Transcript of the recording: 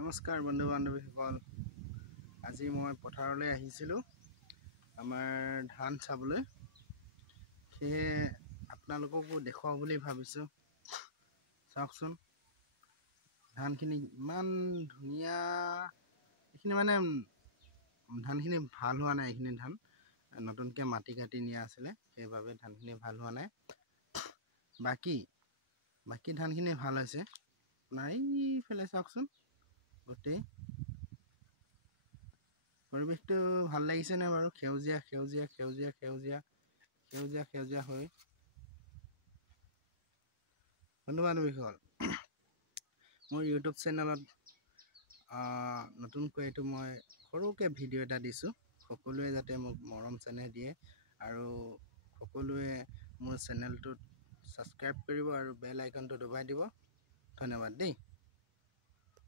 নমস্কাৰ বন্ধু বান্ধৱীসকল, আজি মই পথাৰলৈ আহিছিলোঁ আমাৰ ধান চাবলৈ। সেয়ে আপোনালোককো দেখুৱাও বুলি ভাবিছোঁ। চাওকচোন ধানখিনি ইমান ধুনীয়া। এইখিনি মানে ধানখিনি ভাল হোৱা নাই। এইখিনি ধান নতুনকৈ মাটি কাটি নিয়া আছিলে, সেইবাবে ধানখিনি ভাল হোৱা নাই। বাকী ধানখিনি ভাল হৈছে। আপোনাৰ এইফালে চাওকচোন, গোটেই পৰিৱেশটো ভাল লাগিছেনে বাৰু? সেউজীয়া সেউজীয়া সেউজীয়া সেউজীয়া সেউজীয়া সেউজীয়া হৈ বন্ধু বান্ধৱীসকল, মোৰ ইউটিউব চেনেলত নতুনকৈ এইটো মই সৰুকৈ ভিডিঅ' এটা দিছোঁ। সকলোৱে যাতে মোক মৰম চেনেহ দিয়ে আৰু সকলোৱে মোৰ চেনেলটোত ছাবস্ক্ৰাইব কৰিব আৰু বেল আইকনটো দবাই দিব। ধন্যবাদ দেই।